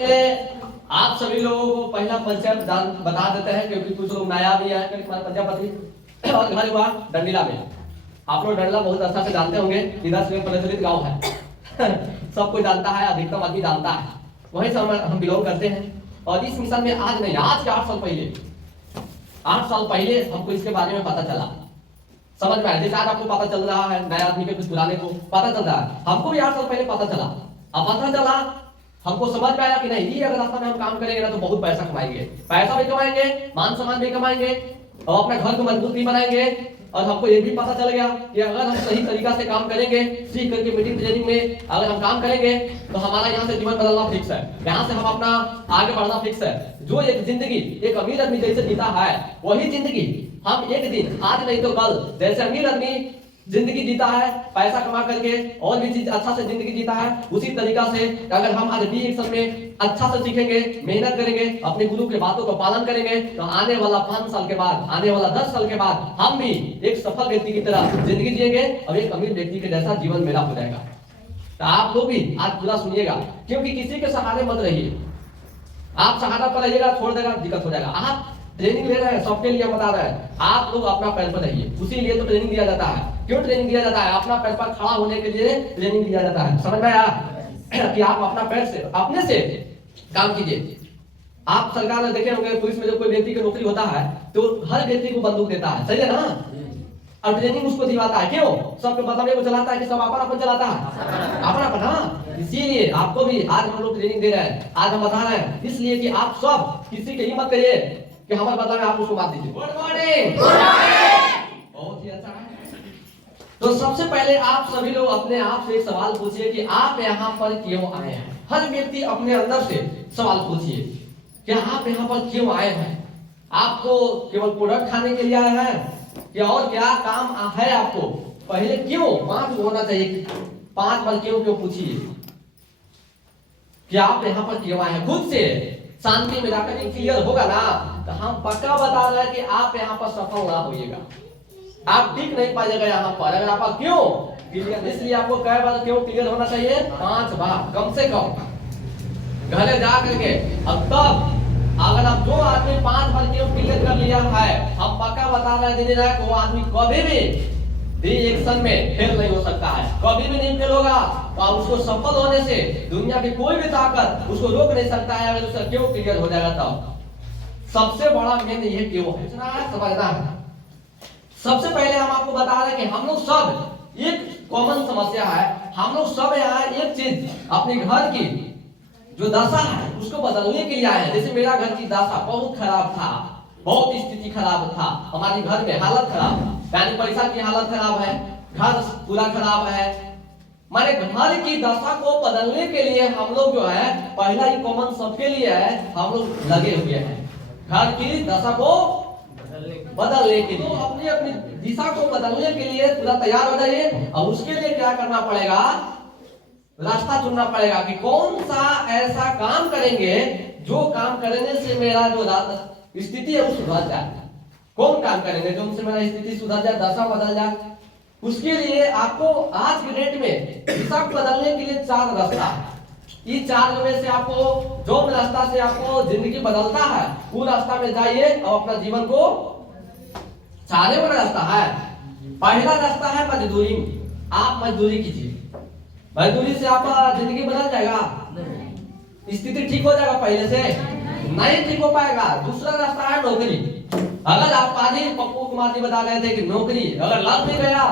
आप सभी लोगों को पहला परिचय बता देते हैं क्योंकि कुछ लोग नया भी है हमारे प्रजापति और घर हुआ डंडीला में। आप लोग डंडीला बहुत अच्छा से जानते होंगे, इधर से प्रचलित गांव है सब कोई जानता है, अधिकतम आदमी जानता है, वहीं से हम बिलोंग करते हैं। और इस मिशन में आज नहीं, आज के 8 साल पहले हमको इसके बारे में पता चला, समझ में आया। जैसे आज आपको पता चल रहा है, नया आदमी के कुछ पुराने को पता चल रहा है, हमको भी 8 साल पहले पता चला। अब पता चला हमको समझ में आया कि नहीं, ये अगर रास्ता में हम काम करेंगे ना तो बहुत पैसा कमाएंगे, पैसा भी कमाएंगे, मान सम्मान भी कमाएंगे और अपने घर को मजबूत भी बनाएंगे। और हमको ये भी पता चल गया कि अगर हम सही तरीका से काम करेंगे, सीख करके मीटिंग ट्रेनिंग में अगर हम काम करेंगे तो हमारा यहाँ से जीवन बदलना फिक्स है, यहाँ से हम अपना आगे बढ़ना फिक्स है। जो एक जिंदगी एक अमीर आदमी जैसे जीता है, वही जिंदगी हम एक दिन, आज नहीं तो कल, जैसे अमीर आदमी जिंदगी जीता है पैसा कमा करके और भी चीज अच्छा से जिंदगी जीता है, उसी तरीका से अगर हम आज बी एक्शन में अच्छा से सीखेंगे, मेहनत करेंगे, अपने गुरु के बातों का पालन करेंगे तो आने वाला 5 साल के बाद, आने वाला 10 साल के बाद हम भी एक सफल व्यक्ति की तरह जिंदगी जिएंगे और एक अमीर व्यक्ति के जैसा जीवन मेरा हो जाएगा। तो आप लोग भी आज पूरा सुनिएगा, क्योंकि किसी के सहारे मत रहिए। आप सहारा पर रहिएगा, छोड़ देगा दिक्कत हो जाएगा। आप ट्रेनिंग ले रहे हैं, सबके लिए बता रहे हैं, आप लोग अपना पैर पर रहिए, उसी लिए तो ट्रेनिंग दिया जाता है। क्यों ट्रेनिंग दिया जाता है? अपना पैर पर खड़ा होने के लिए ट्रेनिंग दिया जाता है, समझ में आया? कि आप अपना पैर से अपने से काम कीजिए। आप सरकार ने देखे होंगे, पुलिस में जब कोई व्यक्ति की नौकरी होता है तो हर व्यक्ति को बंदूक देता है, सही है ना? और ट्रेनिंग उसको दिलाता है, क्यों? सबके बदले को चलाता है कि सब अपन चलाता है, अपन। हाँ, इसीलिए आपको भी आज हम लोग ट्रेनिंग दे रहे हैं, आज हम बता रहे हैं, इसलिए कि आप सब किसी की हिम्मत करिए कि हमारे बदला में आप उसको मार दीजिए। गुड मॉर्निंग, बहुत ही अच्छा है। तो सबसे पहले आप सभी लोग अपने आप से एक सवाल पूछिए कि आप यहाँ पर क्यों आए हैं। हर व्यक्ति अपने अंदर से सवाल पूछिए कि आप यहाँ पर क्यों आए हैं। आपको केवल प्रोडक्ट खाने के लिए आए हैं कि और क्या काम है आपको? पहले क्यों 5 होना चाहिए, 5 बार क्यों पूछिए कि आप यहाँ पर क्यों आए हैं। खुद से शांति में जाकर क्लियर होगा ना तो हम पक्का बता रहे हैं कि आप यहाँ पर सफल ना होइएगा, आप टिक नहीं पाइएगा यहाँ पर। अगर आप क्यों क्लियर, इसलिए आपको कई बार क्यों क्लियर होना चाहिए, 5 बार कम से कम घरे जा करके। अब तब अगर आप जो आदमी 5 बार क्यों क्लियर कर लिया है, हम पक्का बता रहे हैं वो आदमी कभी भी डी एक्शन में फेल नहीं हो सकता है, कभी भी नहीं फेल होगा। और उसको सफल होने से दुनिया की कोई भी ताकत उसको रोक नहीं सकता है, अगर उसका क्यों क्लियर हो जाएगा तब। सबसे बड़ा मेन ये क्यों है, समझना है। सबसे पहले हम आपको बता रहे हैं कि हम लोग सब एक कॉमन समस्या है, हम लोग सब यहाँ एक चीज अपने घर की जो दशा है उसको बदलने के लिए आए हैं। जैसे मेरा घर की दशा बहुत खराब था, बहुत स्थिति खराब था, हमारे घर में हालत खराब, यानी पैसा की हालत खराब है, घर पूरा खराब है। माने घर की दशा को बदलने के लिए हम लोग जो है, पहला ही कॉमन सबके लिए है, हम लोग लगे हुए हैं घर की दशा को बदलने के लिए। तो अपनी अपनी दिशा को बदलने के लिए पूरा तैयार हो जाइए। और उसके लिए क्या करना पड़ेगा, रास्ता चुनना पड़ेगा कि कौन सा ऐसा काम करेंगे जो काम करने से मेरा जो स्थिति है वो सुधर जाए। कौन काम करेंगे जो उनसे मेरा स्थिति सुधर जाए, दशा बदल जाए। उसके लिए आपको आज के डेट में दिशा बदलने के लिए 4 रास्ता, इस 4 में से आपको जो रास्ता से आपको जिंदगी बदलता है वो रास्ता में जाइए और अपना जीवन को सारे वाला रास्ता है। पहला रास्ता है मजदूरी। आप मजदूरी कीजिए, मजदूरी से आपका जिंदगी बदल जाएगा, स्थिति ठीक हो जाएगा, पहले से नहीं ठीक हो पाएगा। दूसरा रास्ता है नौकरी। अगर आप आज ही पप्पू कुमार जी बता रहे थे कि नौकरी अगर लग भी गया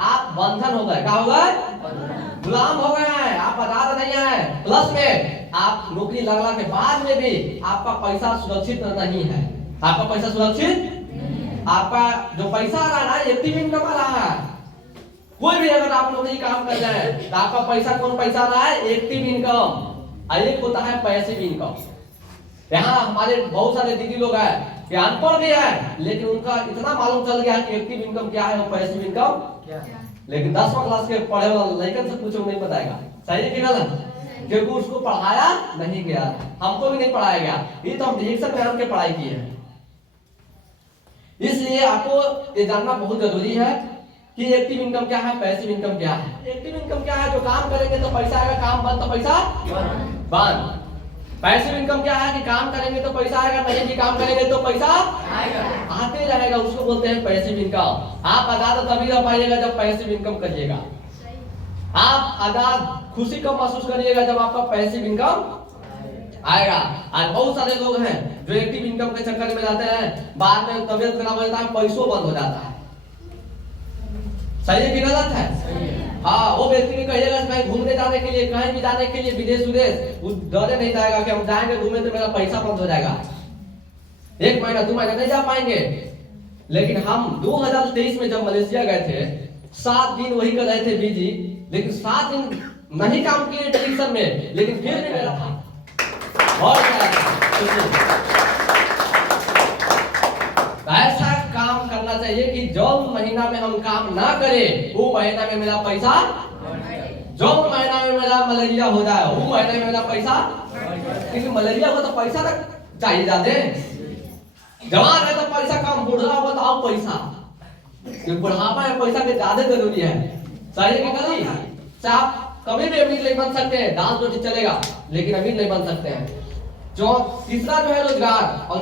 आप बंधन हो गए, क्या हो गए, गुलाम हो गए हैं, आप आजाद नहीं है। प्लस में आप नौकरी लगने के बाद में भी आपका पैसा सुरक्षित नहीं है, आपका पैसा सुरक्षित, आपका जो पैसा आ रहा है एक्टिव इनकम आ रहा है। कोई भी अगर आप नौकरी काम कर रहे हैं तो आपका पैसा कौन पैसा आ रहा है, एक्टिव इनकम। एक होता है पैसिव इनकम। यहाँ हमारे बहुत सारे दीदी लोग हैं कि अनपढ़ भी है लेकिन उनका इतना मालूम चल गया है कि एक्टिव इनकम क्या है और पैसिव इनकम क्या है, लेकिन 10वीं क्लास के पढ़े वाला लड़कन से पूछो नहीं बताएगा, सही है कि गलत? क्योंकि उसको पढ़ाया नहीं गया, हमको भी नहीं पढ़ाया गया, ये तो हम डिरेक्शन में हम के पढ़ाई की है। इसलिए आपको ये जानना बहुत जरूरी है कि एक्टिव इनकम क्या है, पैसिव इनकम क्या है। एक्टिव इनकम क्या है, जो काम करेंगे तो पैसा आएगा, काम बंद तो पैसा बंद। पैसिव इनकम क्या है कि काम करेंगे तो पैसा आएगा, नहीं भी काम करेंगे तो पैसा आएगा, आते रहेगा, उसको बोलते हैं पैसिव इनकम। आप आजाद तभी रह पाइएगा जब पैसिव इनकम करिएगा। आप आजाद खुशी कब महसूस करिएगा जब आपका पैसिव इनकम आएगा। आज बहुत सारे लोग हैं जो एक्टिव इनकम के चक्कर में जाते हैं, बाद में तबियत खराब हो जाता है, पैसों बंद हो जाता है। सही है कि गलत है? हाँ, वो व्यक्ति भी कहिएगा कहीं घूमने जाने के लिए, कहीं भी जाने के लिए विदेश विदेश, वो डरे नहीं जाएगा कि हम जाएंगे घूमने तो मेरा पैसा बंद हो जाएगा, 1 महीना 2 महीना नहीं जा पाएंगे। लेकिन हम 2023 में जब मलेशिया गए थे, 7 दिन वही कर रहे थे बिजी, लेकिन 7 दिन नहीं काम किए डिस्ट्रिक्शन में, लेकिन फिर भी मेरा था और ऐसा काम करना चाहिए कि जो महीना में हम काम ना करें वो महीना में मेरा पैसा, जो महीना में मेरा मलेरिया हो जाए वो महीने में मेरा पैसा, क्योंकि मलेरिया हो तो पैसा तक चाहिए जाते, जवान है तो पैसा कम, बुढ़ा हो तो आओ पैसा, बुढ़ापा में पैसा के ज्यादा जरूरी है। सही है कि नहीं? आप कभी भी अमीर नहीं बन सकते हैं, दाल रोटी चलेगा लेकिन अमीर नहीं बन सकते हैं। जो तीसरा जो है रोजगार, और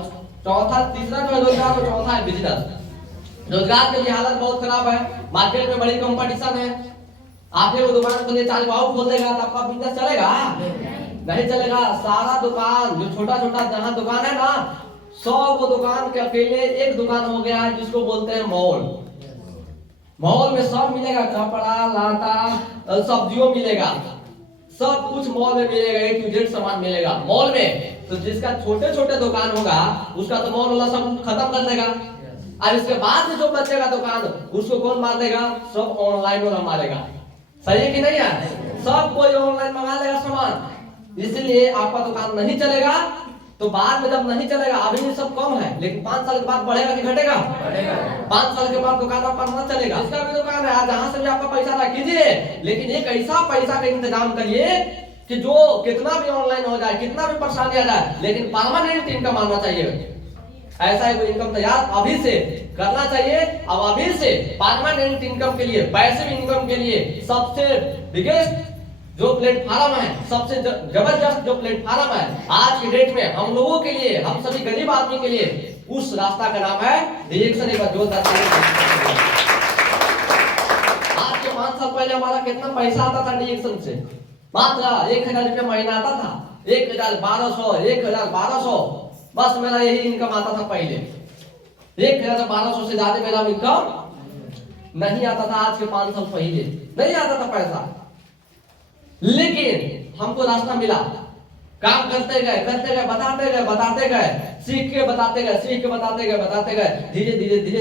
तीसरा जो है रोजगार और चौथा है बिजनेस। रोजगार के लिए हालत बहुत खराब है, मार्केट में बड़ी कंपटीशन है। आप एक दुकान खोलिए, 4 बाबू खोल देगा तो आपका बिजनेस चलेगा? नहीं चलेगा। सारा दुकान जो छोटा छोटा जहाँ दुकान है ना, 100 वो दुकान के अकेले एक दुकान हो गया है जिसको बोलते हैं मॉल। मॉल में सब मिलेगा, कपड़ा लाटा सब्जियों मिलेगा, सब कुछ मॉल में मिलेगा, A to Z सामान मिलेगा मॉल में। तो जिसका छोटे छोटे दुकान होगा उसका तो मॉल वाला सब खत्म कर देगा। अब इसके बाद जो बचेगा दुकान उसको कौन मार देगा? सब ऑनलाइन वाला मारेगा। सही है कि नहीं है? सब कोई ऑनलाइन मंगा लेगा सामान, इसलिए आपका दुकान नहीं चलेगा। तो बाद में जब नहीं चलेगा, अभी भी सब कम है, लेकिन 5 साल के बाद बढ़ेगा कि घटेगा? 5 साल के बाद दुकान आपका नहीं चलेगा। इसका भी दुकान है, जहां से भी आपका पैसा रख कीजिए, लेकिन एक ऐसा पैसा का इंतजाम करिए कि जो कितना भी ऑनलाइन हो जाए, कितना भी परेशानी आ जाए, लेकिन परमानेंट इनकम आना चाहिए। ऐसा एक इनकम तैयार अभी से करना चाहिए। अब अभी से परमानेंट इनकम के लिए, पैसिव इनकम के लिए सबसे बिगेस्ट जो प्लेटफॉर्म है, सबसे जबरदस्त जो प्लेटफॉर्म है आज की डेट में हम लोगों के लिए, हम सभी गरीब आदमी के लिए, उस रास्ता का नाम है डिरेक्शन। एक बार जोरदार आज के 5 साल पहले हमारा कितना पैसा आता था डिरेक्शन से? मात्र 1000 रुपया महीना आता था, 1200 बस मेरा यही इनकम आता था पहले। 1200 से ज्यादा मेरा इनकम नहीं आता था। आज के 5 साल पहले नहीं आता था पैसा, लेकिन हमको रास्ता मिला, काम करते गए, बताते गए, सीख के बताते गए, धीरे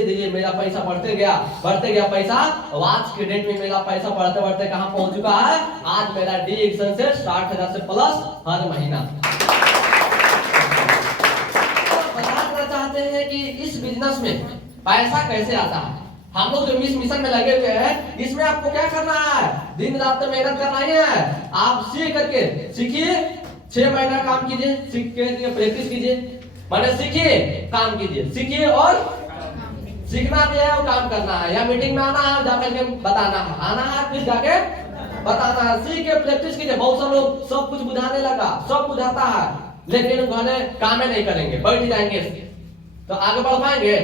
धीरे मेरा पैसा बढ़ते गया पैसा। और आज के डेट में मेरा पैसा बढ़ते कहां पहुंच चुका है? आज मेरा डिरेक्शन से 60,000 से प्लस हर महीना। बताना चाहते हैं कि इस बिजनेस में पैसा कैसे आता है। हम लोग जो इस मिशन में लगे हुए हैं, इसमें आपको क्या करना है? दिन रात तो मेहनत करना ही है। आप सीखिए, 6 महीना काम कीजिए, सीख के प्रैक्टिस कीजिए, माने सीखिए, काम कीजिए, सीखिए और सीखना भी है और काम करना है। या मीटिंग में आना है, जाकर के बताना है, आना है फिर जाके बताना है, सीख के प्रैक्टिस कीजिए। बहुत सारे लोग सब कुछ बुझाने लगा, सब बुझाता है, लेकिन उन्होंने काम नहीं करेंगे, बैठ जाएंगे, तो आगे बढ़ पाएंगे?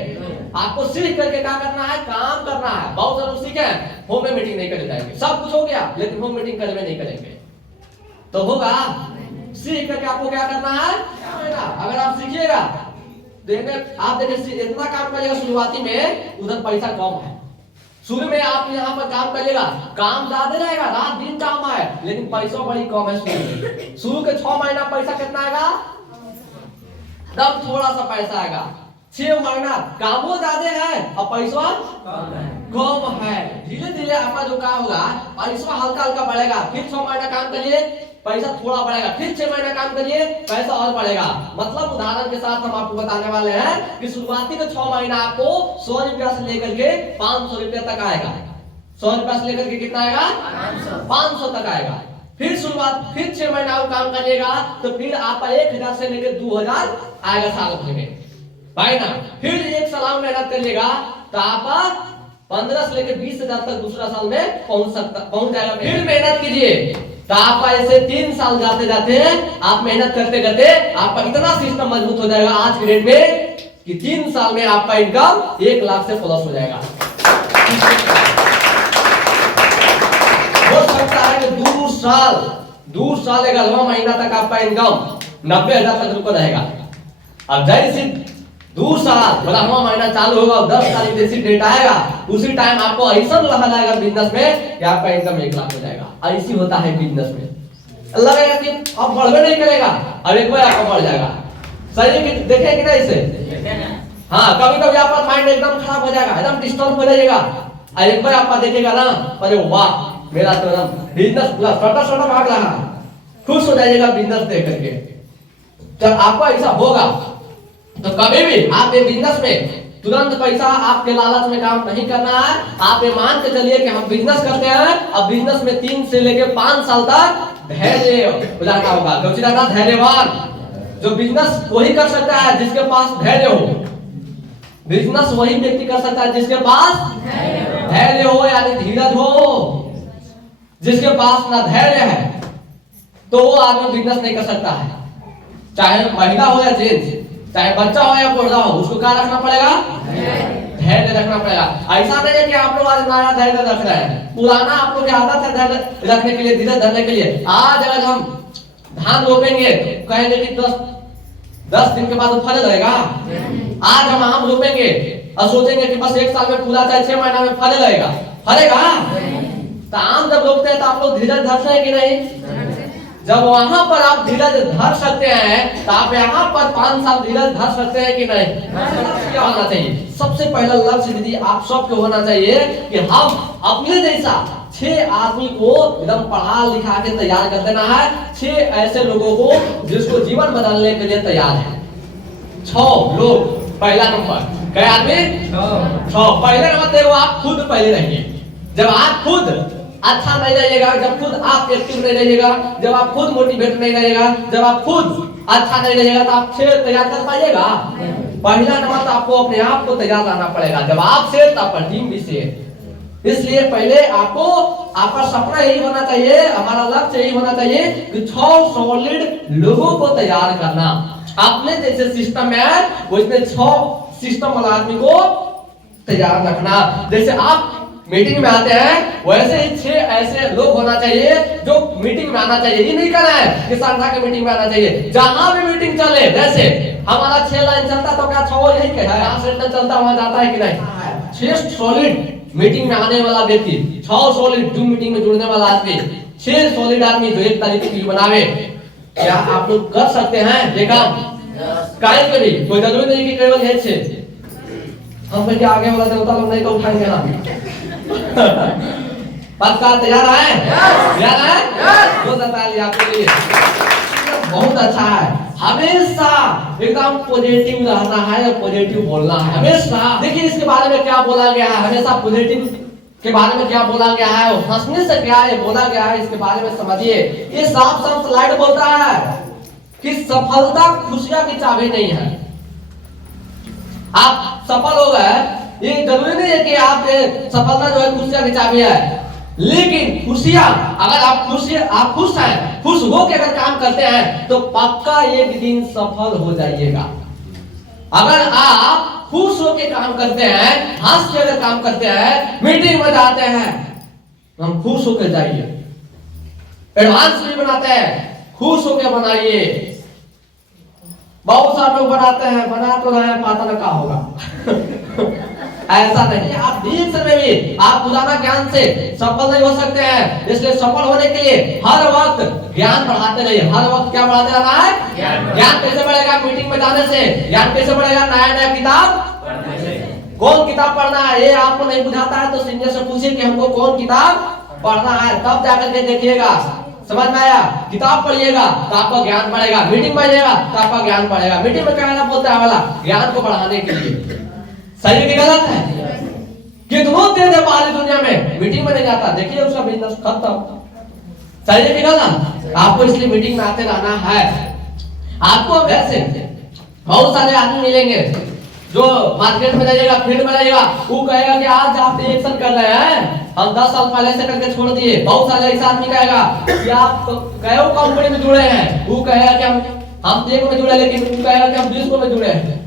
आपको सीख करके क्या करना है? काम करना है। बहुत सारे लोग सीखे होम में मीटिंग नहीं करने जाएंगे, सब कुछ हो गया लेकिन होम मीटिंग करने नहीं करेंगे, तो होगा? सीख करके आपको क्या करना है? अगर आप सीखिएगा आप देखिए इतना काम करिएगा शुरुआती में, उधर पैसा कम है। शुरू में आप यहाँ पर काम करिएगा, काम ज्यादा रहेगा, रात दिन काम है, लेकिन पैसा बड़ी कम है शुरू के 6 महीना पैसा कितना आएगा? तब थोड़ा सा पैसा आएगा। 6 महीना कामों ज्यादा है और पैसा कम है। धीरे धीरे आपका जो काम होगा पैसा हल्का हल्का बढ़ेगा। फिर 6 महीना काम करिए, पैसा थोड़ा बढ़ेगा, फिर 6 महीना काम करिए, पैसा और बढ़ेगा। मतलब उदाहरण के साथ हम आपको बताने वाले हैं कि शुरुआती के 6 महीना आपको 100 रुपया से लेकर के 500 रुपया तक आएगा। 100 रुपया से लेकर के कितना आएगा? 500 तक आएगा। फिर 6 महीना आप काम करिएगा तो फिर आपका 1000 से लेकर 2000 आएगा साल भर में, भाई ना। फिर 1 साल मेहनत करिएगा तो आपका 15 से लेकर 20,000 तक दूसरा साल में पहुंच जाएगा। फिर मेहनत कीजिए, तो आपका ऐसे 3 साल जाते जाते आप मेहनत करते करते आपका इतना सिस्टम मजबूत हो जाएगा आज के डेट में कि 3 साल में आपका इनकम 1 लाख से प्लस हो जाएगा। हो सकता है कि 2 साल 11वां महीना तक आपका इनकम 90,000 तक रुका रहेगा। अब जैसे 2 साल 11वां महीना चालू होगा, 10 तारीख जैसी डेट आएगा, उसी टाइम आपको ऐसा लगा जाएगा बिजनेस में कि आपका इनकम 1 लाख हो जाएगा। ऐसी होता है बिजनेस में, लगेगा कि अब बढ़वे नहीं करेगा, अब एक बार आपका बढ़ जाएगा। सही है कि देखे कि नहीं इसे? हाँ, कभी कभी आपका माइंड एकदम खराब हो जाएगा, एकदम डिस्टर्ब हो जाएगा, और एक बार आपका देखेगा ना, अरे वाह मेरा तो बिजनेस पूरा छोटा भाग रहा, खुश हो जाइएगा बिजनेस देख करके। जब आपको ऐसा होगा तो कभी भी आप ये बिजनेस में तुरंत पैसा आपके लालच में काम नहीं करना है। आप ये मान के चलिए कि हम बिजनेस करते हैं, अब बिजनेस में 3 से लेके 5 साल तक धैर्य हो जाता होगा। धैर्यवान जो बिजनेस वही कर सकता है जिसके पास धैर्य हो। बिजनेस वही व्यक्ति कर सकता है जिसके पास धैर्य हो, यानी धीरज हो। जिसके पास ना धैर्य है तो वो आदमी बिजनेस नहीं कर सकता है, चाहे महिला हो या जेंट्स, चाहे बच्चा हो या बूढ़ा हो, उसको क्या रखना पड़ेगा? धैर्य रखना पड़ेगा। ऐसा नहीं है कि आप लोग आज नया धैर्य रख रहे हैं, पुराना आप लोग की आदत है धैर्य रखने के लिए, धीरज धरने के लिए। आज अगर हम धान रोपेंगे तो कहेंगे कि 10 दिन के बाद वो फल लगेगा। आज हम आम रोपेंगे और सोचेंगे कि बस 1 साल में पूरा, चाहे 6 महीना में फल लगेगा, फलेगा? तो आम जब रोकते हैं तो आप लोग धीरज धरते हैं कि नहीं? जब वहां पर आप धीरज धर सकते हैं तो आप यहाँ पर 5 साल धीरज धर सकते हैं कि नहीं? क्या होना चाहिए? सबसे पहला लक्ष्य यदि आप सबको होना चाहिए कि हम अपने जैसा 6 आदमी को एकदम पढ़ा लिखा के तैयार कर देना है। 6 ऐसे लोगों को जिसको जीवन बदलने के लिए तैयार है। 6 लोग। पहला नंबर क्या आदमी? 6। पहले नंबर देखो, आप खुद पहले रहिए। जब आप खुद अच्छा नहीं रहिएगा, जब खुद आप एक्टिव नहीं रहिएगा, जब आप खुद मोटिवेट नहीं रहिएगा, जब आप खुद अच्छा नहीं रहिएगा तो आप शेर तैयार कर पाइएगा? पहला नंबर तो आपको अपने आप को तैयार लाना पड़ेगा। जब आप शेर तो आपका टीम भी शेर। इसलिए पहले आपको आपका सपना यही होना चाहिए, हमारा लक्ष्य यही होना चाहिए कि 6 सॉलिड लोगों को तैयार करना। अपने जैसे सिस्टम में है उसमें 6 सिस्टम वाला आदमी को तैयार रखना। जैसे आप मीटिंग में आते हैं वैसे ही 6 ऐसे लोग होना चाहिए जो मीटिंग में आना चाहिए। ये नहीं करना है कि संस्था के मीटिंग में आना चाहिए। जहां भी मीटिंग चले, जैसे हमारा 6 लाइन चलता तो क्या 6 यही कहता है, यहाँ सेंटर चलता वहां जाता है कि नहीं? 6 सॉलिड मीटिंग में आने वाला व्यक्ति, 6 सॉलिड जो मीटिंग में जुड़ने वाला आदमी, 6 सॉलिड आदमी जो एक तारीख की बनावे। क्या आप लोग कर सकते हैं ये काम? काहे के भी कोई जरूरी नहीं कि केवल ये 6 हम पे आगे वाला देवता लोग नहीं तो उठाएंगे ना। पक्का तैयार है? तैयार है? बहुत ताली आपके लिए। बहुत अच्छा है। हमेशा एकदम पॉजिटिव रहना है और पॉजिटिव बोलना है हमेशा। देखिए इसके बारे में क्या बोला गया है, हमेशा पॉजिटिव के बारे में क्या बोला गया है, हंसने से क्या है बोला गया है, इसके बारे में समझिए। ये साफ साफ स्लाइड बोलता है कि सफलता खुशियां की चाबी नहीं है। आप सफल हो गए, ये जरूरी नहीं है कि आप सफलता जो है खुशियां की चाबी है, लेकिन खुशियां अगर आप खुश हैं, खुश हो के अगर काम करते हैं तो पक्का एक दिन सफल हो जाइएगा। अगर आप खुश होके काम करते हैं, हंस के अगर काम करते हैं, मीटिंग में जाते हैं, हम खुश होकर जाइए। एडवांस भी बनाते हैं, खुश होकर बनाइए। बहुत सारे लोग बनाते हैं, बना तो रहे हैं, पता न क्या होगा। ऐसा नहीं। आप दीन समय भी आप पुराना ज्ञान से सफल नहीं हो सकते हैं। इसलिए सफल होने के लिए हर वक्त ज्ञान बढ़ाते रहिए। हर वक्त क्या बढ़ाते रहना है? ज्ञान कैसे बढ़ेगा? मीटिंग में जाने से। ज्ञान कैसे बढ़ेगा? नया नया किताब पढ़ने से। कौन किताब पढ़ना है ये आपको नहीं बुझाता है तो सीनियर से पूछिए कि हमको कौन किताब पढ़ना है, तब जाकर के देखिएगा। समझ में आया? किताब पढ़िएगा तो आपका ज्ञान बढ़ेगा, मीटिंग में जाइएगा तो आपका ज्ञान बढ़ेगा। मीटिंग में क्या बोलता है वाला? ज्ञान को बढ़ाने के लिए। सही की गलत है? कितनों तेज है बाहरी दुनिया में, मीटिंग में नहीं जाता, देखिए उसका बिजनेस खत्म। सही की गलत? आपको इसलिए मीटिंग में आते रहना है। आपको वैसे बहुत सारे आदमी मिलेंगे जो मार्केट में जाइएगा, फील्ड में जाइएगा, वो कहेगा कि आज आप रिएक्शन कर रहे हैं, हम 10 साल पहले से करके छोड़ दिए। बहुत सारे ऐसा आदमी कहेगा कि आप कई कंपनी में जुड़े हैं, वो कहेगा कि हम 1 में जुड़े, लेकिन वो कहेगा कि हम 20 में जुड़े हैं।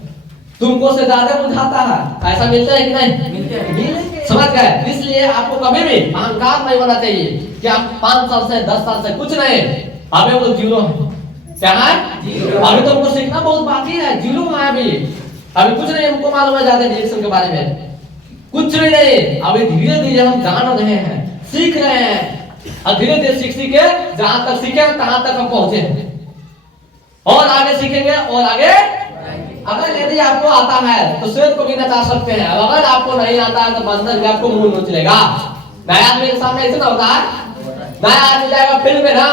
तुमको से ज्यादा बुझाता है, ऐसा मिलता है कि नहीं? मिलते हैं। समझ गए? इसलिए आपको कभी भी अहंकार नहीं होना चाहिए कि आप 5 साल से 10 साल से कुछ नहीं, अभी वो जीरो है। क्या है? अभी तो हमको सीखना बहुत बाकी है, जीरो है अभी कुछ नहीं हमको मालूम है ज्यादा रिएक्शन के बारे में, कुछ भी नहीं। अभी धीरे धीरे हम जान रहे हैं, सीख रहे हैं, और धीरे धीरे सीख के जहां तक सीखे तहां तक हम पहुंचे हैं, और आगे सीखेंगे और आगे। अगर यदि आपको आता है तो शेर को भी नचा सकते हैं, अगर आपको नहीं आता है तो बंदर भी आपको मुंह नोच लेगा। नया आदमी के सामने ऐसे ना होता है, नया आदमी जाएगा फील्ड में ना,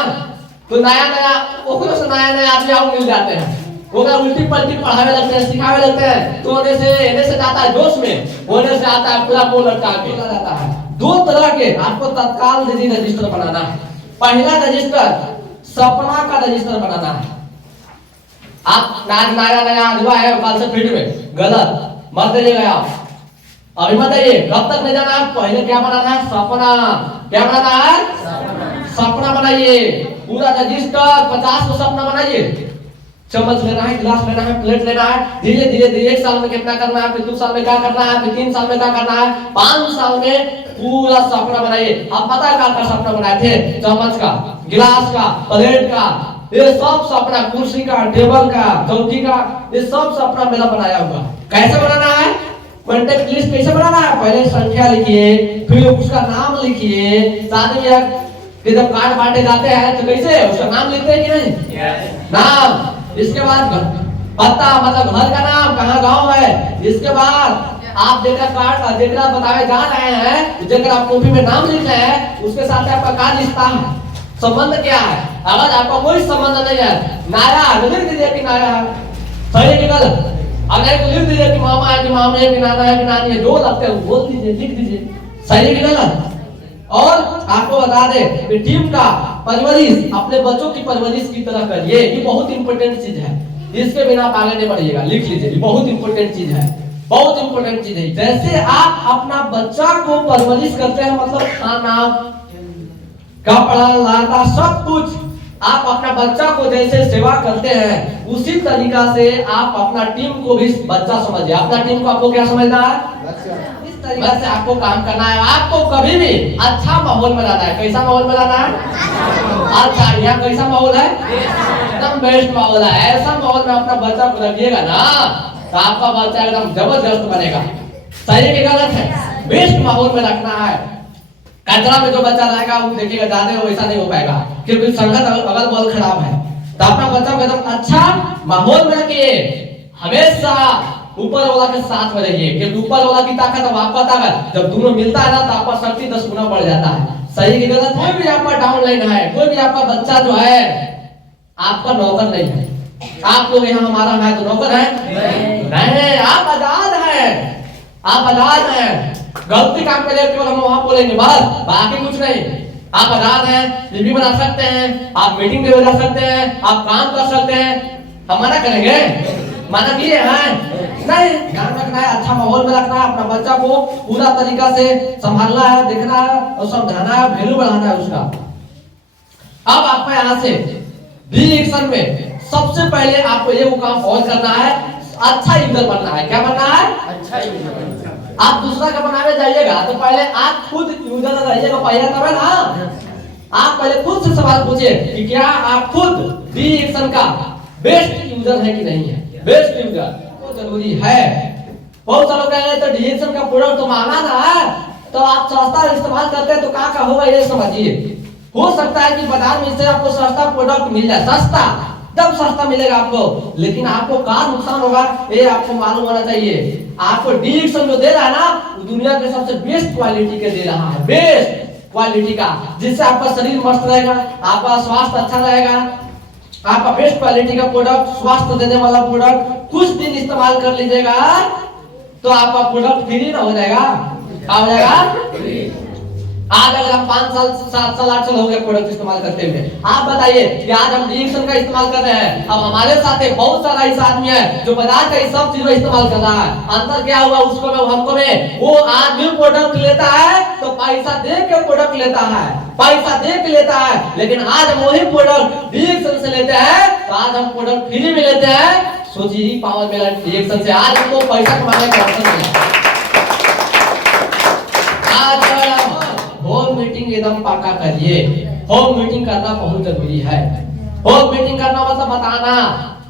तो नया ओकरो से नया आदमी आओ मिल जाते हैं, वो उल्टी पलटी पढ़ावे लगते हैं, सिखावे लगते हैं, तो होने से जाता है जोश में, होने से आता है पूरा बोल लटका के जाता है। 2 तरह के आपको तत्काल रजिस्टर बनाना है। पहला रजिस्टर सपना का रजिस्टर बनाना है। आप नया हुआ है कल से फील्ड में, गलत मत जाइएगा आप, अभी मत आइए। कब तक नहीं जाना है? पहले क्या बनाना है? सपना। क्या बनाना है? सपना बनाइए। पूरा रजिस्टर 50 को सपना बनाइए। चम्मच लेना है, गिलास लेना है, प्लेट लेना है, धीरे धीरे 1 साल में कितना करना है, फिर 2 साल में क्या करना है, फिर 3 साल में क्या करना है, 5 साल में पूरा सपना बनाइए। आप पता है क्या सपना बनाए थे? चम्मच का, गिलास का, प्लेट का, ये सब सपना, कुर्सी का, टेबल का, चौकी का, ये सब सपना मेरा बनाया हुआ। कैसे बनाना है? कॉन्टेक्ट लिस्ट कैसे बनाना है? पहले संख्या लिखिए, फिर उसका नाम लिखिए। शादी में कि जब कार्ड बांटे जाते हैं तो कैसे उसका नाम लिखते हैं कि नहीं? नाम। इसके बाद पता, मतलब घर का नाम, कहाँ गांव है। इसके बाद आप जेकरा कार्ड जेकरा बतावे जा रहे हैं, जेकरा आप कॉपी में नाम लिख रहे हैं, उसके साथ आपका कार्ड रिश्ता है, संबंध क्या है। अगर आपका कोई संबंध नहीं है, नाया है, लिख दीजिए कि नाया है, सही कि गलत? अगर तो लिख दीजिए कि मामा है कि मामी है कि नाना है कि नानी है, जो लगते हैं बोल दीजिए, लिख दीजिए, सही कि गलत? और आपको बता दें कि टीम का परवरिश अपने बच्चों की परवरिश की तरह करिए। ये बहुत इंपॉर्टेंट चीज है, इसके बिना आप आगे नहीं बढ़िएगा। लिख लीजिए, ये बहुत इंपॉर्टेंट चीज है, बहुत इंपॉर्टेंट चीज है। जैसे आप अपना बच्चा को परवरिश करते हैं, मतलब खाना, कपड़ा, लाता, सब कुछ आप अपना बच्चा को जैसे सेवा करते हैं, उसी तरीका से आप अपना टीम को भी बच्चा समझिए। अपना टीम को आपको क्या समझना है? तरीके से आपको काम करना है। आपको कभी भी अच्छा माहौल में रहना है। कैसा माहौल में रहना है? अच्छा। यहाँ कैसा माहौल है? एकदम बेस्ट माहौल है। ऐसा माहौल में अपना बच्चा को रखिएगा ना, तो आपका बच्चा एकदम जबरदस्त बनेगा। सही कि गलत है? बेस्ट माहौल में रखना है। कचरा में जो बच्चा रहेगा वो देखिएगा ज्यादा वैसा नहीं हो पाएगा, क्योंकि संगत अगल बगल खराब है। तो अपना बच्चा को एकदम अच्छा माहौल में रखिए। हमेशा ऊपर वाला के साथ में रहिए, क्योंकि ऊपर वाला की ताकत और आपका ताकत जब दोनों मिलता है ना, तो आपका शक्ति 10 गुना बढ़ जाता है। सही कि गलत? कोई भी आपका डाउनलाइन है, कोई भी आपका बच्चा जो है आपका नौकर नहीं है। आप लोग यहाँ हमारा है तो नौकर है नहीं, आप आजाद हैं, आप आजाद हैं। गलती काम करें केवल हम वहां बोलेंगे बस, बाकी कुछ नहीं। आप आजाद हैं, टीवी बना सकते हैं, आप मीटिंग में जा सकते हैं, आप काम कर सकते हैं। हम मना करेंगे? मना किए हैं नहीं। ध्यान रखना है, अच्छा माहौल में रखना है, अपना बच्चा को पूरा तरीका से संभालना है, देखना है और समझाना है, वैल्यू बढ़ाना है उसका। अब आपको यहाँ से रिएक्शन में सबसे पहले आपको ये वो काम और करना है, अच्छा यूजर बनना है। क्या बनना है? अच्छा यूजर। आप दूसरा का बनाने जाइएगा तो पहले आप खुद यूजर रहिएगा, पहले तब है ना। आप पहले खुद से सवाल पूछिए कि क्या आप खुद रिएक्शन का बेस्ट यूजर है कि नहीं है। बेस्ट यूजर तो जरूरी है। बहुत सारे लोग कह रहे हैं तो रिएक्शन का प्रोडक्ट तो महंगा ना है, तो आप सस्ता इस्तेमाल करते हैं तो क्या होगा ये समझिए। हो सकता है कि बाजार में इससे आपको सस्ता प्रोडक्ट मिल जाए, सस्ता जब सस्ता मिलेगा आपको, लेकिन आपको क्या नुकसान होगा ये आपको मालूम होना चाहिए। आपको रिएक्शन जो दे रहा है ना, वो दुनिया के सबसे बेस्ट क्वालिटी के दे रहा है, बेस्ट क्वालिटी का, जिससे आपका शरीर मस्त रहेगा, आपका स्वास्थ्य अच्छा रहेगा। आपका बेस्ट क्वालिटी का प्रोडक्ट, स्वास्थ्य देने वाला प्रोडक्ट कुछ दिन इस्तेमाल कर लीजिएगा तो आपका प्रोडक्ट फ्री ना हो जाएगा। क्या हो जाएगा? आज अगर हम 5 साल 7 साल 8 साल हो गए प्रोडक्ट इस्तेमाल करते हुए, आप बताइए कि आज हम डिएक्शन का इस्तेमाल कर रहे हैं, अब हमारे साथ बहुत सारा ऐसा आदमी है जो बाजार का सब चीजों इस्तेमाल कर रहा है। अंतर क्या हुआ उसको में हमको में, वो आज भी प्रोडक्ट लेता है तो पैसा दे के प्रोडक्ट लेता है, पैसा दे के लेता है, लेकिन आज हम वही प्रोडक्ट डिएक्शन से लेते हैं तो आज हम प्रोडक्ट फ्री में लेते हैं। सोचिए ही पावर मिला डिएक्शन से, आज हमको पैसा कमाने का अवसर मिला। होम मीटिंग एकदम पक्का करिए, होम मीटिंग करना बहुत जरूरी है। होम मीटिंग करना मतलब बताना,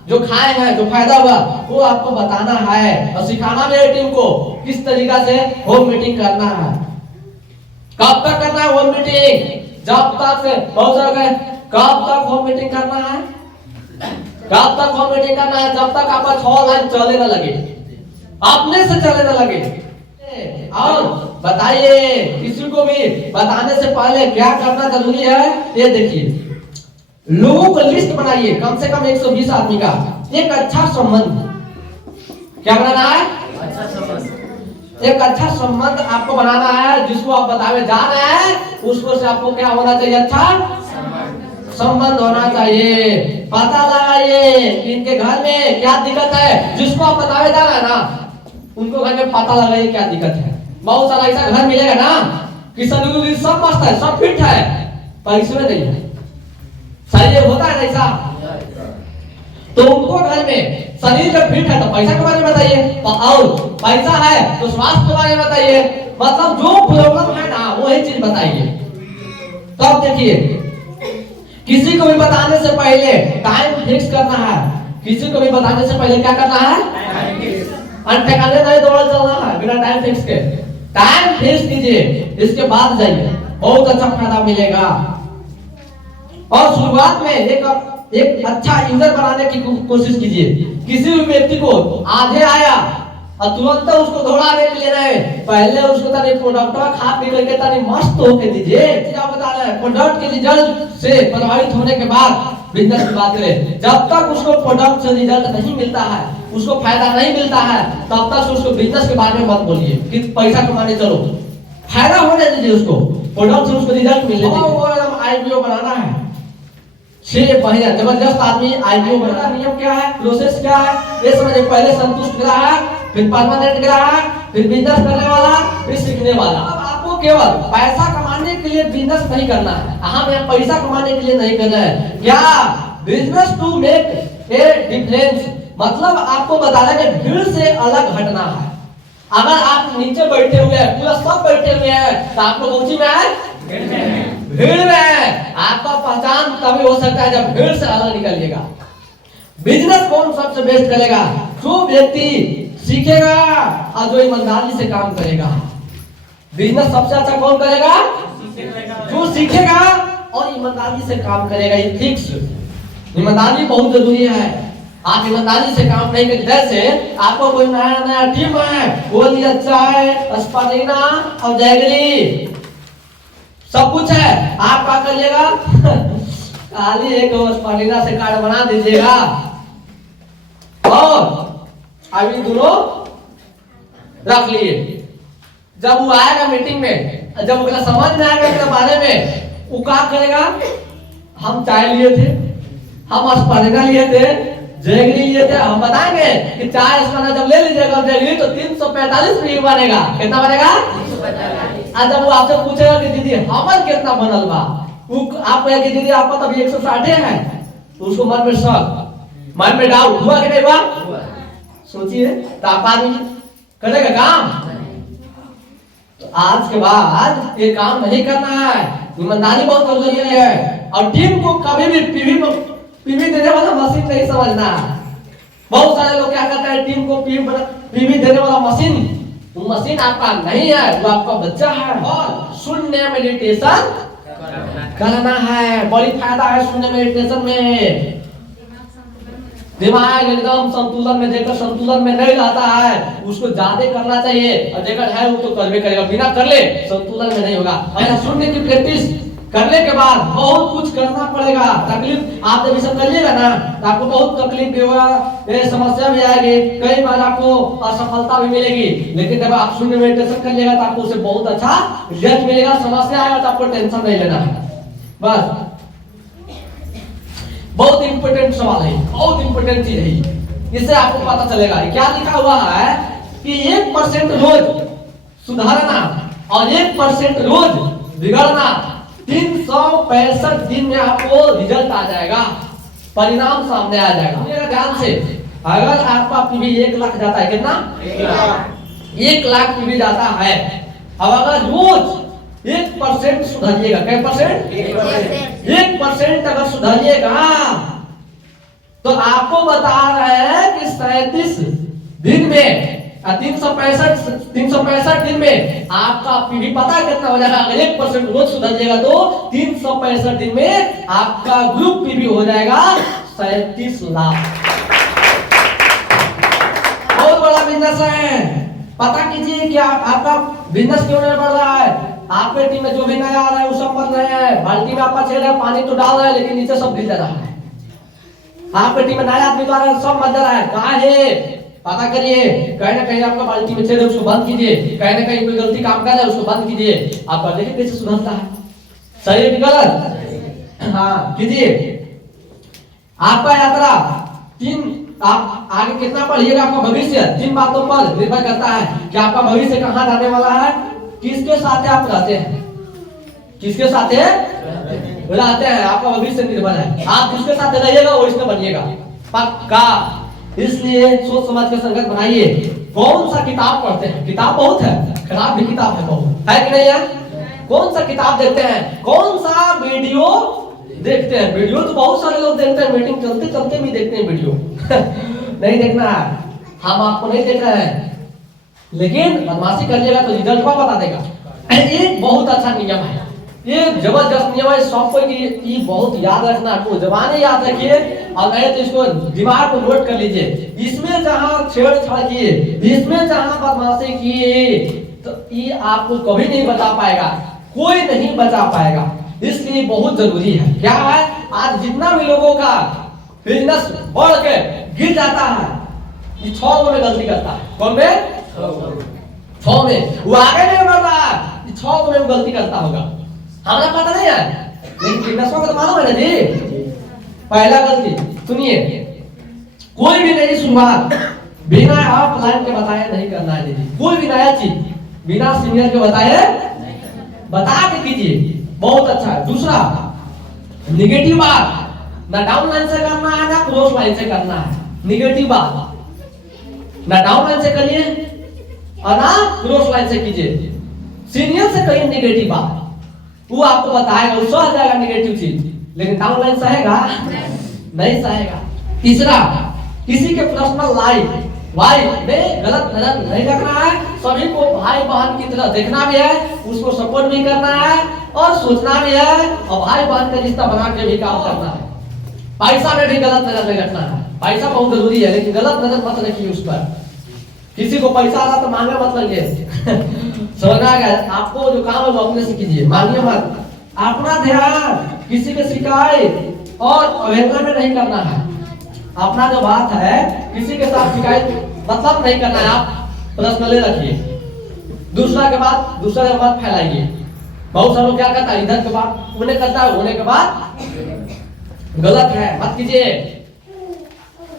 जो खाए हैं जो फायदा हुआ वो आपको बताना है और सिखाना भी है टीम को किस तरीका से होम मीटिंग करना है। कब तक करना है होम मीटिंग? जब तक से बहुत सारे कब तक होम मीटिंग करना है? कब तक होम मीटिंग करना है? जब तक आपका 6 लाइन चले ना लगे, अपने से चले ना लगे। और बताइए किसी को भी बताने से पहले क्या करना जरूरी है, ये देखिए। लोगों को लिस्ट बनाइए, कम से कम 120 आदमी का एक अच्छा संबंध। क्या बनाना है? अच्छा संबंध। एक अच्छा संबंध आपको बनाना है, जिसको आप बतावे जा रहे हैं उसको से आपको क्या होना चाहिए? अच्छा संबंध होना चाहिए। पता लगाइए कि इनके घर में क्या दिक्कत है, जिसको आप बतावे जा रहे हैं ना उनको घर में पता लगाइए क्या दिक्कत है। बहुत सारा ऐसा घर मिलेगा ना कि संदूक सब मस्त है, सब फिट है, पैसे में नहीं है। सही है, होता है ऐसा? तो उनको घर में शरीर जब फिट है तो पैसा के बारे में बताइए, और पैसा है तो स्वास्थ्य के बारे में बताइए। मतलब जो प्रॉब्लम है ना वही चीज बताइए। तब देखिए किसी को भी बताने से पहले टाइम फिक्स करना है। किसी को भी बताने से पहले क्या करना है? ठिकाने नहीं दौड़ चलना है बिना टाइम फिक्स के। टाइम फिक्स कीजिए, इसके बाद जाइए, बहुत अच्छा फायदा मिलेगा। और शुरुआत में एक अच्छा यूजर बनाने की कोशिश कीजिए। किसी भी व्यक्ति को आधे आया और तुरंत उसको दौड़ाने के लिए नहीं, पहले उसको तनी प्रोडक्ट खा पी करके तनी मस्त होके दीजिए। क्या बता रहे हैं? प्रोडक्ट के रिजल्ट से प्रभावित होने के बाद बिजनेस की बात करें। जब तक उसको प्रोडक्ट से रिजल्ट नहीं मिलता है, उसको फायदा नहीं मिलता है, तब तक उसको बिजनेस के बारे में मत बोलिए कि पैसा कमाने चलो। फायदा होने दीजिए उसको, प्रोडक्ट से उसको रिजल्ट मिलने दीजिए। वो एकदम आईपीओ बनाना है, बढ़िया जबरदस्त आदमी आईपीओ बनाना। नियम क्या है, प्रोसेस क्या है, ये समझिए। पहले संतुष्ट ग्राहक, फिर परमानेंट ग्राहक, फिर बिजनेस करने वाला, फिर सीखने वाला। अब आपको केवल पैसा कमाने के लिए बिजनेस नहीं करना है, हम यहाँ पैसा कमाने के लिए नहीं करना है। क्या business to make a difference, मतलब आपको बताना कि भीड़ से अलग हटना है। अगर आप नीचे बैठे हुए हैं, पूरा सब बैठे हुए हैं, तो आप लोग ऊंची में है, भीड़ में है। आपका पहचान तभी हो सकता है जब भीड़ से अलग निकलिएगा। बिजनेस कौन सबसे बेस्ट करेगा? जो व्यक्ति सीखेगा और जो ईमानदारी से काम करेगा। बिजनेस सबसे अच्छा कौन करेगा? जो सीखेगा और ईमानदारी से काम करेगा। ये फिक्स, ईमानदारी बहुत जरूरी है। आप ईमानदारी से काम नहीं करते, जैसे आपको कोई नया नया टीम है, वो लिया चाय, स्पालिना और जैगरी सब कुछ है, आप क्या करिएगा? खाली एक स्पालिना से कार्ड बना दीजिएगा और अभी दोनों रख लिए। जब वो आएगा मीटिंग में, जब उसका समझ में आएगा इसके बारे में, वो क्या करेगा? हम चाय लिए थे, हम स्पालिना लिए थे, जैगरी लिए थे। हम बताएंगे कि चाय स्पालिना जब ले लीजिएगा जैगरी तो 345 रुपये बनेगा। कितना बनेगा? जब वो आपसे पूछेगा कि दीदी हमर कितना बनल बा, आप कहे कि दीदी आपका तभी 160 है, तो उसको मन में शक, मन में डाउट हुआ कि नहीं हुआ? सोचिए, तो आप आदमी करेगा काम? तो आज के बाद ये काम नहीं करना है। ईमानदारी बहुत जरूरी है। और टीम को कभी भी पीवी देने वाला मशीन नहीं समझना। बहुत सारे लोग क्या करते हैं, टीम को पीवी देने वाला मशीन, वो मशीन आपका नहीं है, वो आपका बच्चा है। और शून्य मेडिटेशन करना है, बड़ी फायदा है शून्य मेडिटेशन में। दिमाग एकदम संतुलन में, जेकर संतुलन में नहीं रहता है उसको ज्यादा करना चाहिए, और जेकर है वो तो करबे करेगा, बिना कर ले संतुलन में नहीं होगा। ऐसा शून्य की प्रैक्टिस करने के बाद बहुत कुछ करना पड़ेगा। तकलीफ आप जब सब करिएगा ना तो आपको बहुत तकलीफ भी होगा, समस्या भी आएगी, कई बार आपको असफलता भी मिलेगी। लेकिन जब आप शून्य मेडिटेशन करिएगा तो आपको उससे बहुत अच्छा रिजल्ट मिलेगा। समस्या आएगा तो आपको टेंशन नहीं लेना है। बस बहुत इंपोर्टेंट सवाल है, बहुत इंपोर्टेंट चीज है, इससे आपको पता चलेगा। क्या लिखा हुआ है कि 1% रोज सुधारना और 1% रोज बिगड़ना, 365 दिन में आपको रिजल्ट आ जाएगा, परिणाम सामने आ जाएगा। मेरा ध्यान से, अगर आपका पीवी 1 लाख जाता है, कितना 1 लाख पीवी जाता है, अब अगर रोज 1% सुधारिएगा, क्या परसेंट 1% अगर सुधारिएगा तो आपको बता रहे हैं कि 37 दिन में 365 दिन में आपका पीवी पता कितना हो जाएगा। अगर 1% रोज सुधारिएगा तो 365 दिन में आपका ग्रुप पीवी हो जाएगा 37 लाख। बहुत बड़ा बिजनेस है। पता कीजिए कि आपका बिजनेस क्यों नहीं बढ़ रहा है। आपके टीम में जो भी नया आ रहा है वो सब मर रहे हैं। बाल्टी में आपका छेद है, पानी तो डाल रहा है लेकिन नीचे सब गिर जा रहा है। आपके टीम में नया आदमी तो आ रहा है, सब मर जा रहा है। कहाँ है पता करिए। कहीं ना कहीं आपका बाल्टी में छेद है, उसको बंद कीजिए। कहीं ना कहीं कोई गलती काम कर रहा है, उसको बंद कीजिए। आप देखिए कैसे सुधरता है। सही है कि गलत? हाँ कीजिए। आपका यात्रा 3, आप आगे कितना पढ़िएगा, आपका भविष्य 3 बातों पर निर्भर करता है कि आपका भविष्य कहाँ जाने वाला है, किसके साथ आप रहते हैं, किसके साथ रहते हैं, आपका भविष्य निर्भर है। आप जिसके साथ रहिएगा वो इसमें बनिएगा पक्का। इसलिए सोच समझ के संगत बनाइए। कौन सा किताब पढ़ते हैं, किताब बहुत है, खराब भी किताब है बहुत, है कि नहीं है। कौन सा किताब देखते हैं, कौन सा वीडियो देखते हैं। वीडियो तो बहुत सारे लोग देखते हैं, मीटिंग चलते चलते भी देखते हैं वीडियो नहीं देखना है, हम आपको नहीं देख रहे हैं, लेकिन बदमाशी करिएगा तो रिजल्ट को बता देगा। एक बहुत अच्छा नियम है, ये जबरदस्त नियम है। सबको ये बहुत याद रखना, आपको जबाने याद रखिए और नहीं तो इसको दिमाग को नोट कर लीजिए। इसमें जहां छेड़छाड़ किए, इसमें जहां बदमाशी किए तो ये आपको कभी नहीं बचा पाएगा, कोई नहीं बचा पाएगा। इसलिए बहुत जरूरी है। क्या है, आज जितना भी लोगों का बिजनेस बढ़ के गिर जाता है, ये 6 में गलती करता है। कौन में? 6 में। वो आगे नहीं बढ़ रहा है, ये 6 में गलती करता होगा, हमें पता नहीं है, लेकिन बिजनेस को तो मालूम है ना जी। पहला गलती सुनिए, कोई भी नई शुरुआत बिना आप प्लान के बताए नहीं करना है दीदी। कोई भी नया चीज बिना सीनियर के बताए बता के कीजिए, बहुत अच्छा है। दूसरा, निगेटिव बात ना डाउन लाइन से करना है ना क्रॉस लाइन से करना है। निगेटिव बात ना डाउन लाइन से करिए और ना क्रॉस लाइन से कीजिए। सीनियर से कहिए निगेटिव बात, वो आपको बताएगा, वो सह जाएगा निगेटिव चीज, लेकिन डाउन लाइन सहेगा नहीं सहेगा। तीसरा, किसी के पर्सनल लाइफ में गलत नजर नहीं रखना है। सभी को भाई बहन की तरह देखना भी है, उसको सपोर्ट भी करना है और सोचना भी है, और भाई बहन का रिश्ता बना के भी काम करना है। पैसा में भी गलत नजर नहीं रखना है। पैसा बहुत जरूरी है, लेकिन गलत नजर मत रखिए उस पर। किसी को पैसा आ रहा तो मांगे मत लगे समझना है। आपको जो काम है वो अपने से कीजिए, मांगिए मत। अपना ध्यान किसी के शिकायत और अवहेलना में नहीं करना है। अपना जो बात है किसी के साथ शिकायत मतलब नहीं करना है, आप पर्सनली रखिए। दूसरा के बाद दूसरा के बाद फैलाइए। बहुत सारे लोग क्या करता है, इधर के बाद उन्हें करता है, होने के बाद गलत है, मत कीजिए।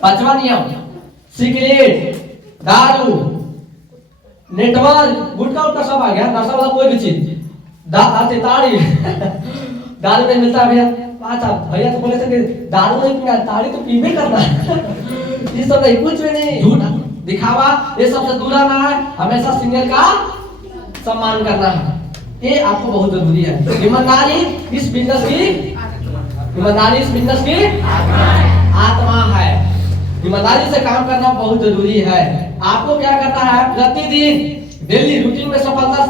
5वां नियम, सिगरेट, दारू, नेटवर्क, गुटखा उटका सब आ गया, नशा वाला कोई भी चीज, ताड़ी दारू नहीं मिलता भैया। अच्छा भैया तो बोले थे कि दारू नहीं पीना, ताड़ी तो पीबे करना ये सब नहीं, कुछ भी नहीं, झूठ दिखावा, ये सबसे दूर रहना है। हमेशा सीनियर का सम्मान करना है, ये आपको बहुत जरूरी है। ईमानदारी इस बिजनेस की, ईमानदारी इस बिजनेस की आत्मा है। ईमानदारी से काम करना बहुत जरूरी है। आपको क्या करना है, प्रतिदिन डेली रूटीन में सफलता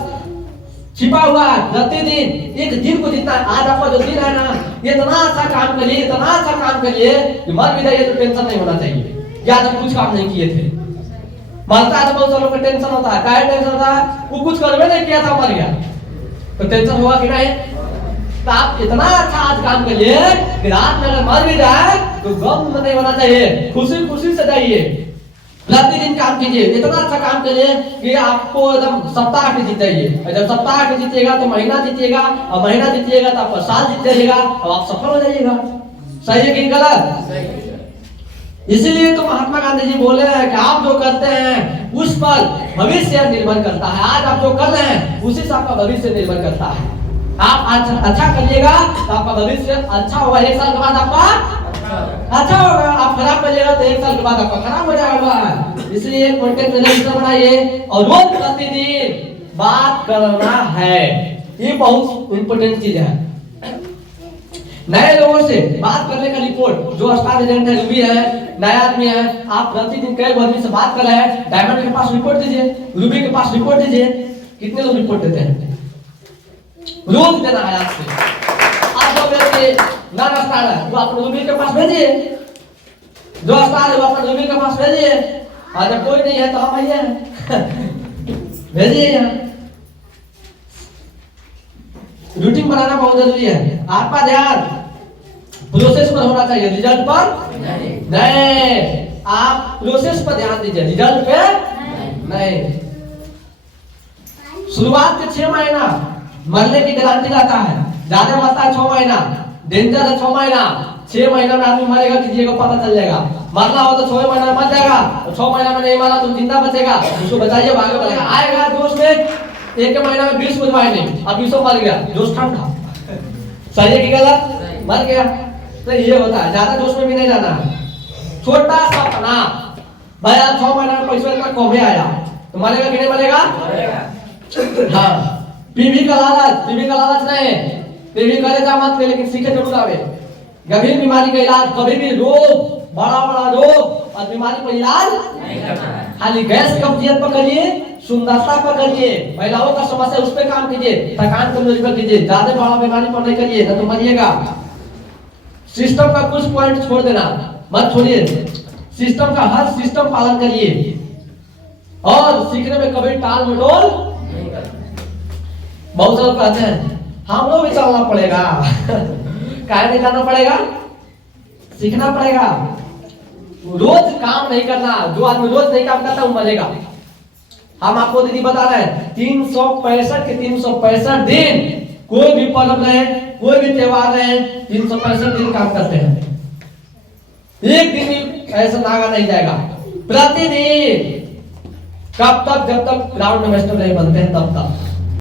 छिपा हुआ है। प्रतिदिन एक दिन को जितना, आज आपका जो दिन है ना, ये इतना अच्छा काम करिए, इतना अच्छा काम करिए कि मर भी जाइए तो टेंशन नहीं होना चाहिए, या तो कुछ काम नहीं किए थे। मरता है तो बहुत सालों का टेंशन होता है। क्या टेंशन होता है, वो कुछ करवे नहीं किया था, मर गया, तो टेंशन हुआ कि नहीं? तो आप इतना अच्छा आज काम करिए कि रात में अगर मर भी जाए तो गम नहीं होना चाहिए, खुशी खुशी से जाइए। प्रतिदिन काम कीजिए, इतना अच्छा काम करिए कि आपको एकदम सप्ताह के जीतिए। जब सप्ताह के जीतिएगा तो महीना जीतिएगा, और महीना जीतिएगा तो आपका साल जीत जाइएगा और आप सफल हो जाइएगा। सही है कि गलत? इसीलिए तो महात्मा गांधी जी बोले हैं कि आप जो करते हैं उस पर भविष्य निर्भर करता है। आज आप जो कर रहे हैं उसी से आपका भविष्य निर्भर करता है। आप अच्छा करिएगा तो आपका भविष्य अच्छा होगा, 1 साल के बाद आपका अच्छा होगा। आप खराब करिएगा तो 1 साल के बाद आपका खराब हो जाएगा। इसलिए कंटेंट मैनेजमेंट बनाइए और रोज प्रतिदिन बात करना है, ये बहुत इंपॉर्टेंट चीज है। नए लोगों से बात करने का रिपोर्ट, जो स्टार एजेंट है, रूबी है, नया आदमी है, आप प्रतिदिन कई आदमी से बात कर रहे हैं, डायमंड के पास रिपोर्ट दीजिए, रूबी के पास रिपोर्ट दीजिए। कितने लोग रिपोर्ट देते हैं? रोज देना है आपसे। आप जो मेरे नॉन स्टार है वो अपने रूबी के पास भेजिए, जो स्टार है वो अपने रूबी के पास भेजिए, और जब कोई नहीं है तो हम आइए भेजिए। यहाँ रूटीन बनाना बहुत जरूरी है। आपका ध्यान प्रोसेस पर होना चाहिए, रिजल्ट पर नहीं। आप प्रोसेस पर ध्यान दीजिए, रिजल्ट पे नहीं। शुरुआत के 6 महीना मरने की गारंटी रहता है, ज्यादा मरता है 6 महीना, डेंजर है 6 महीना। 6 महीना में आदमी मरेगा किसी को पता चल जाएगा। मरना हो तो 6 महीना में मर जाएगा, और 6 महीना में नहीं मरा तो जिंदा बचेगा, उसको बचाइए, भागे बढ़ेगा। आएगा जोश में 1 महीना में 20 बुझवाए नहीं, अब 20 मर गया, जोश ठंडा। सही है कि गलत? मर गया। तो ये होता है, ज्यादा जोश में भी नहीं जाना है। छोटा सा अपना भाई, 6 महीना में पैसा इतना कम आया तो मरेगा कि नहीं मरेगा? हाँ। पीवी का लालच नहीं, पीवी करे जा मत, लेकिन सीखे जरूर आवे। गंभीर बीमारी का इलाज कभी भी रोग, बड़ा रोग और बीमारी पर इलाज नहीं करना है। खाली गैस कब्जियत पर करिए, सुंदरता पर करिए, महिलाओं का समस्या उस पर काम कीजिए, थकान कमजोरी पर कीजिए, ज्यादा बड़ा बीमारी पर नहीं करिए, ना तो मरिएगा। सिस्टम का कुछ पॉइंट छोड़ देना मत छोड़िए, सिस्टम का हर सिस्टम पालन करिए, और सीखने में कभी टाल मटोल नहीं करना। बहुत लोग कहते हैं हम लोग भी चलना पड़ेगा काहे नहीं जाना पड़ेगा? सीखना पड़ेगा। रोज काम नहीं करना, जो आदमी रोज नहीं काम करता वो मरेगा। हम आपको दीदी बता रहे हैं 365 के 365 दिन, कोई भी पर्व रहे, कोई भी त्योहार रहे, 365 दिन काम करते हैं। एक दिन भी ऐसा नागा नहीं जाएगा, प्रतिदिन। कब तक? जब तक ग्राउंड मास्टर नहीं बनते हैं तब तक।